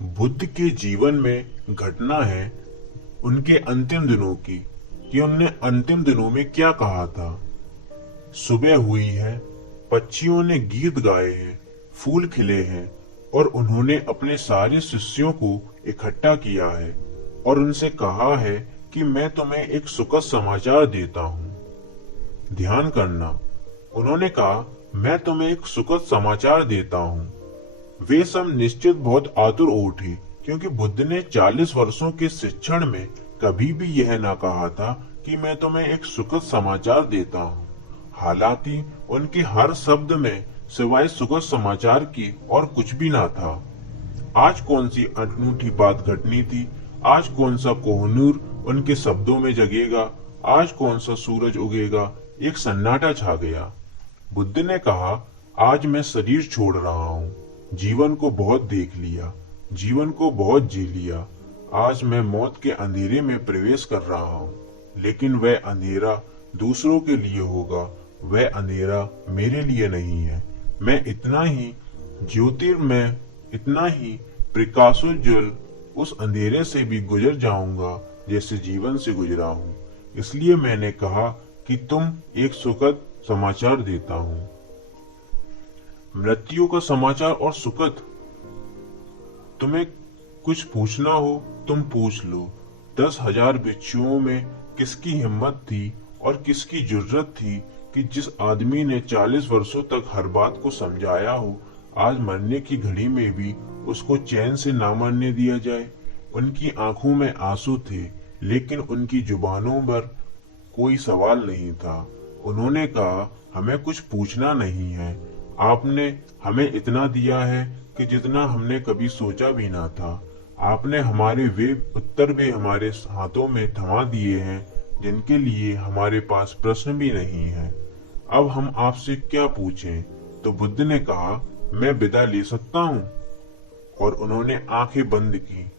बुद्ध के जीवन में घटना है उनके अंतिम दिनों की कि उनने अंतिम दिनों में क्या कहा था। सुबह हुई है, पक्षियों ने गीत गाए हैं, फूल खिले हैं और उन्होंने अपने सारे शिष्यों को इकट्ठा किया है और उनसे कहा है कि मैं तुम्हें एक सुखद समाचार देता हूँ। ध्यान करना, उन्होंने कहा मैं तुम्हें एक सुखद समाचार देता हूँ। वे सब निश्चित बहुत आतुर उठे क्योंकि बुद्ध ने 40 वर्षों के शिक्षण में कभी भी यह ना कहा था कि मैं तुम्हें एक सुखद समाचार देता हूँ। हालांकि उनके हर शब्द में सिवाय सुखद समाचार की और कुछ भी ना था। आज कौन सी अनूठी बात घटनी थी? आज कौन सा कोहिनूर उनके शब्दों में जगेगा? आज कौन सा सूरज उगेगा? एक सन्नाटा छा गया। बुद्ध ने कहा, आज मैं शरीर छोड़ रहा हूँ। जीवन को बहुत देख लिया, जीवन को बहुत जी लिया। आज मैं मौत के अंधेरे में प्रवेश कर रहा हूँ, लेकिन वह अंधेरा दूसरों के लिए होगा, वह अंधेरा मेरे लिए नहीं है। मैं इतना ही ज्योतिर्मय, इतना ही प्रकाशोज्वल उस अंधेरे से भी गुजर जाऊंगा जैसे जीवन से गुजरा हूँ। इसलिए मैंने कहा कि तुम एक सुखद समाचार देता हूँ। मृत्यु का समाचार और सुखद। तुम्हें कुछ पूछना हो तुम पूछ लो। 10,000 भिक्षुओं में किसकी हिम्मत थी और किसकी जुर्रत थी कि जिस आदमी ने 40 वर्षों तक हर बात को समझाया हो, आज मरने की घड़ी में भी उसको चैन से ना मरने दिया जाए। उनकी आंखों में आंसू थे, लेकिन उनकी जुबानों पर कोई सवाल नहीं था। उन्होंने कहा, हमें कुछ पूछना नहीं है। आपने हमें इतना दिया है कि जितना हमने कभी सोचा भी ना था। आपने हमारे वे उत्तर भी हमारे हाथों में थमा दिए हैं जिनके लिए हमारे पास प्रश्न भी नहीं है। अब हम आपसे क्या पूछें? तो बुद्ध ने कहा, मैं विदा ले सकता हूँ। और उन्होंने आंखें बंद की।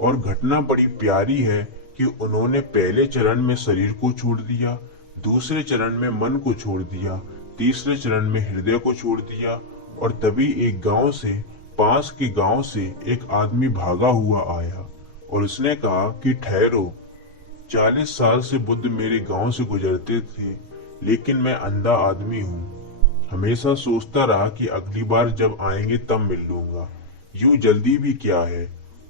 और घटना बड़ी प्यारी है कि उन्होंने पहले चरण में शरीर को छोड़ दिया, दूसरे चरण में मन को छोड़ दिया, तीसरे चरण में हृदय को छोड़ दिया। और तभी एक गांव से, पास के गांव से एक आदमी भागा हुआ आया और उसने कहा कि ठहरो, 40 साल से बुद्ध मेरे गांव से गुजरते थे, लेकिन मैं अंधा आदमी हूँ। हमेशा सोचता रहा कि अगली बार जब आएंगे तब मिल लूंगा। यूं जल्दी भी क्या है।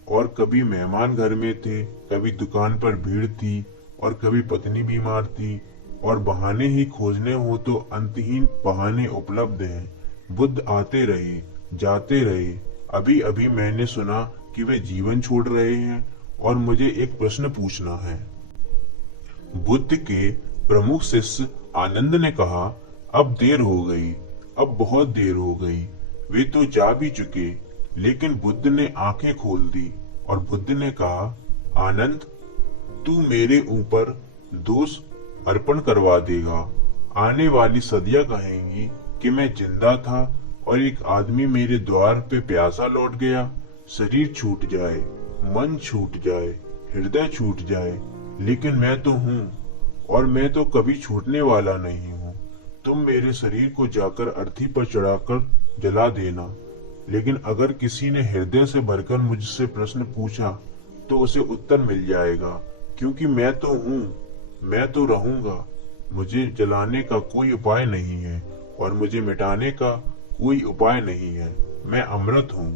और कभी मेहमान घर में थे, कभी दुकान पर भीड़ थी और कभी पत्नी बीमार थी। और बहाने ही खोजने हो तो अंतहीन बहाने उपलब्ध हैं। बुद्ध आते रहे, जाते रहे। अभी अभी मैंने सुना कि वे जीवन छोड़ रहे हैं और मुझे एक प्रश्न पूछना है। बुद्ध के प्रमुख शिष्य आनंद ने कहा, अब देर हो गई, अब बहुत देर हो गई। वे तो जा भी चुके। लेकिन बुद्ध ने आंखें खोल दी और बुद्ध ने कहा, आनंद, तू मेरे ऊपर दोष अर्पण करवा देगा। आने वाली सदियां कहेंगी कि मैं जिंदा था और एक आदमी मेरे द्वार पे प्यासा लौट गया। शरीर छूट जाए, मन छूट जाए, हृदय छूट जाए, लेकिन मैं तो हूँ और मैं तो कभी छूटने वाला नहीं हूँ। तुम मेरे शरीर को जाकर अर्थी पर चढ़ाकर जला देना। लेकिन अगर किसी ने हृदय से भरकर मुझसे प्रश्न पूछा तो उसे उत्तर मिल जाएगा, क्योंकि मैं तो हूँ, मैं तो रहूंगा। मुझे जलाने का कोई उपाय नहीं है और मुझे मिटाने का कोई उपाय नहीं है। मैं अमृत हूँ।